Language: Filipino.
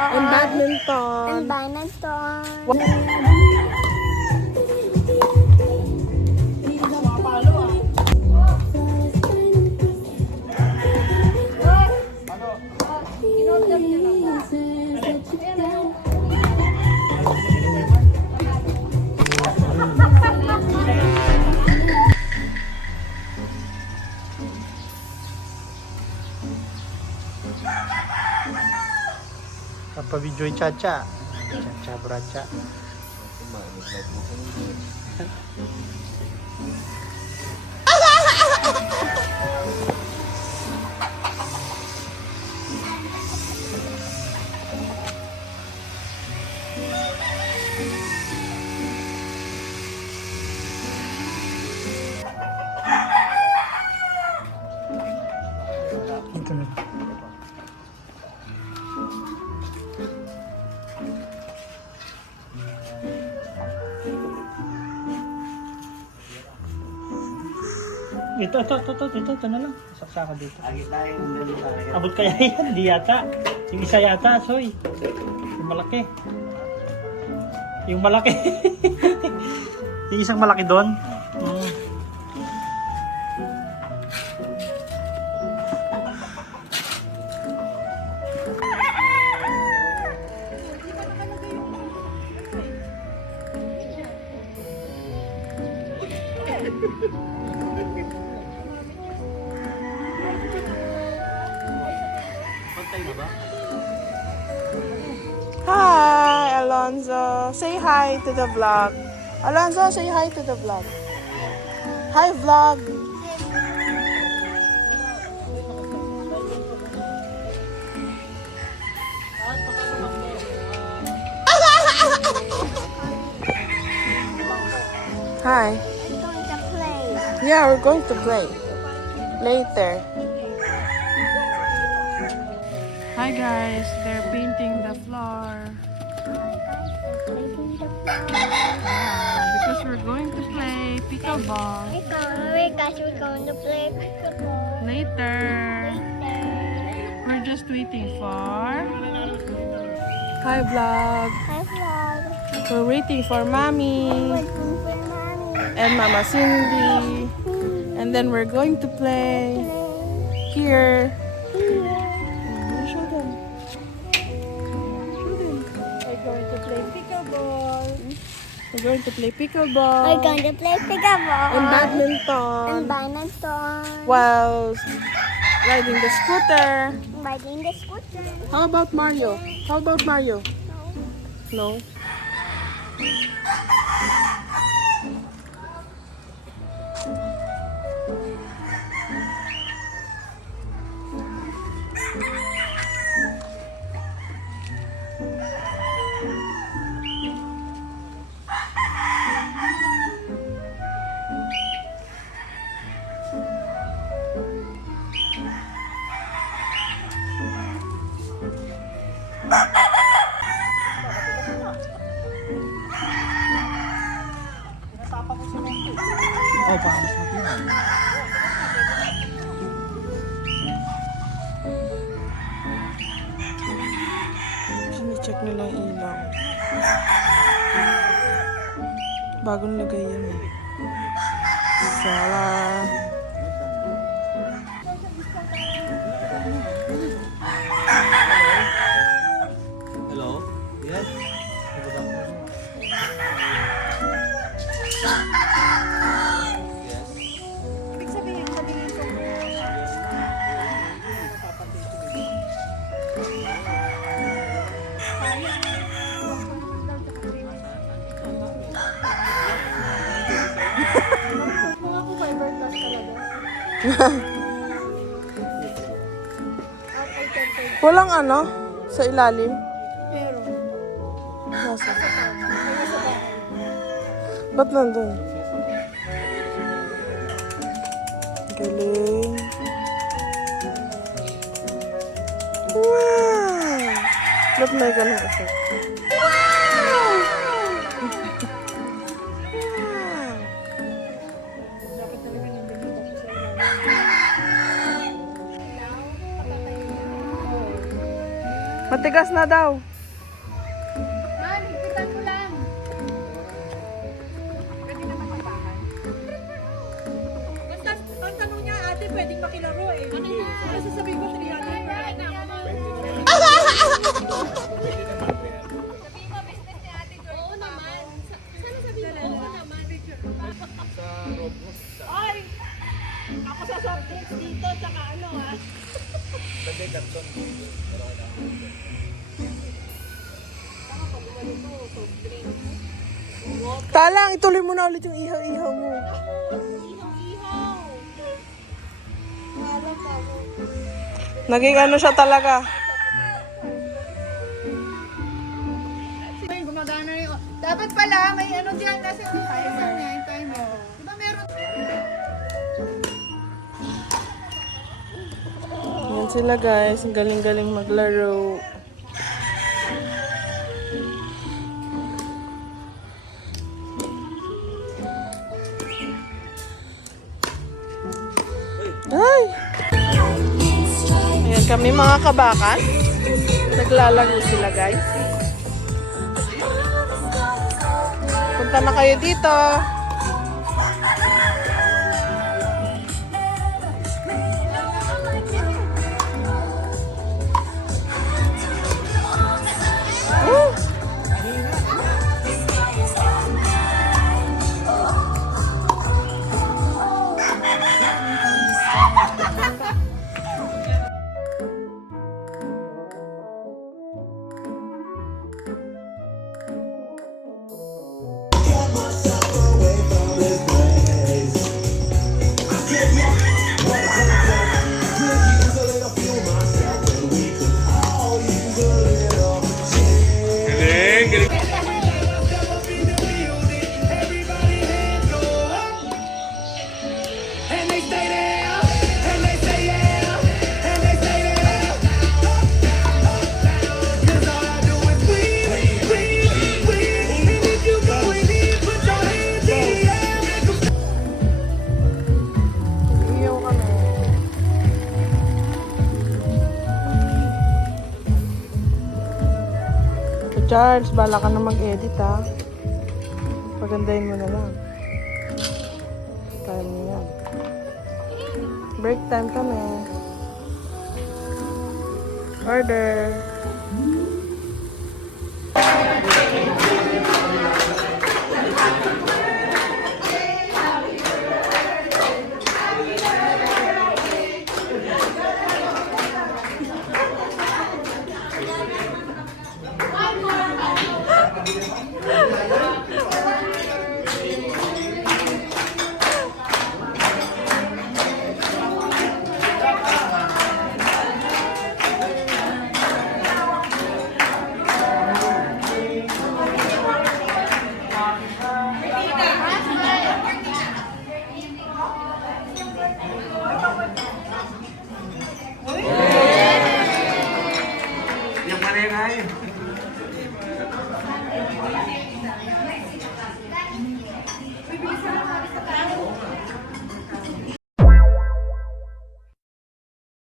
And badminton. And badminton. Papabidyo yung chacha. Chacha, bracha. Ito na. Ito na lang. Saksa ka dito. Abot kaya yan? Di yata. Yung isa yata, soy. Yung malaki. Yung malaki. Yung isang malaki doon. Hi, Alonzo. Say hi to the vlog. Alonzo, say hi to the vlog. Hi, vlog. Hi. We're going to play. Yeah, we're going to play later. Hi guys, they're painting the floor. Because we're going to play pickleball Guys, we're going to play pickleball. later. We're just waiting for... Hi vlog. Hi, vlog. We're waiting for mommy Waiting for mommy. and Mama Cindy. And then we're going to play here. Show them. Show them. We're going to play pickleball. We're going to play pickleball. We're going to play pickleball. And badminton. And badminton. While riding the scooter. Riding the scooter. How about Mario? How about Mario? No. Oh, parang mas matibay. Sini-check nila yung ilaw. Bagong lagay yan eh. Sala. Hello? Yes? Walang ano sa ilalim. Pero, Nasa. Ba't nandun? Galing. Wow! Ba't may ganun effect? Wow! Matigas na daw. makilaro eh. Ano sasabihin ko 300? Oo naman. Sana sabihin mo, oo naman. Ay! Ako sa soft drinks dito, tsaka ano ah. Talang, ituloy mo na ulit yung ihaw-ihaw mo. Ihaw-ihaw. Alam ka mo. Naging ano siya talaga. Gumagana rin. Dapat pala, may ano dyan kasi yung timer niya, yung timer. Diba meron? Yan sila guys, ang galing-galing maglaro. Ay! Ayan kami mga kabakan. Naglalaro sila guys. Punta na kayo dito. Iyaw kami. So Charles, bala ka na mag-edit ha. Pagandahin mo na lang. Time mo yan. Break time kami. Order. Yung manenay.